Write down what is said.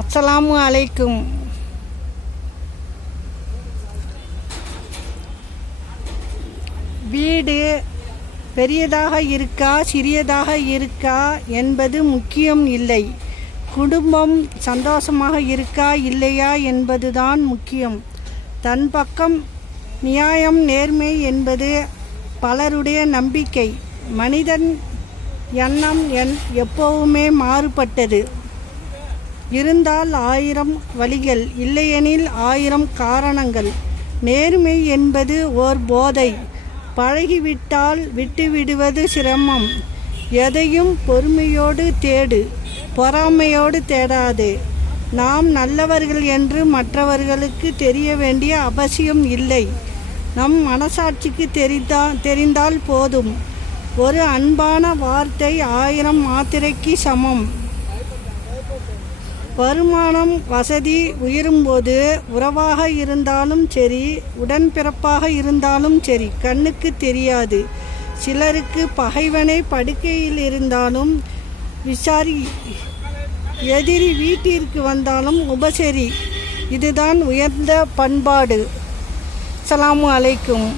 அஸ்ஸலாமு அலைக்கும். வீடு பெரியதாக இருக்கா சிறியதாக இருக்கா என்பது முக்கியம் இல்லை. குடும்பம் சந்தோஷமாக இருக்கா இல்லையா என்பதுதான் முக்கியம். தன் பக்கம் நியாயம் நேர்மை என்பது பலருடைய நம்பிக்கை. மனிதன் எண்ணம் எப்போவுமே மாறுபட்டது. இருந்தால் 1000 வழிகள், இல்லையெனில் 1000 காரணங்கள். நேர்மை என்பது ஓர் போதை. பழகிவிட்டால் விட்டுவிடுவது சிரமம். எதையும் பொறுமையோடு தேடு, பொறாமையோடு தேடாதே. நாம் நல்லவர்கள் என்று மற்றவர்களுக்கு தெரிய வேண்டிய அவசியம் இல்லை. நம் மனசாட்சிக்கு தெரிந்தால் போதும். ஒரு அன்பான வார்த்தை 1000 மாத்திரைக்கு சமம். வருமானம் வசதி உயரும்போது உறவாக இருந்தாலும் சரி, உடன்பிறப்பாக இருந்தாலும் சரி, கண்ணுக்கு தெரியாது. சிலருக்கு பகைவனை படுக்கையில் இருந்தாலும் விசாரி, எதிரி வீட்டிற்கு வந்தாலும் உபசரி. இதுதான் உயர்ந்த பண்பாடு. அஸ்ஸலாமு அலைக்கும்.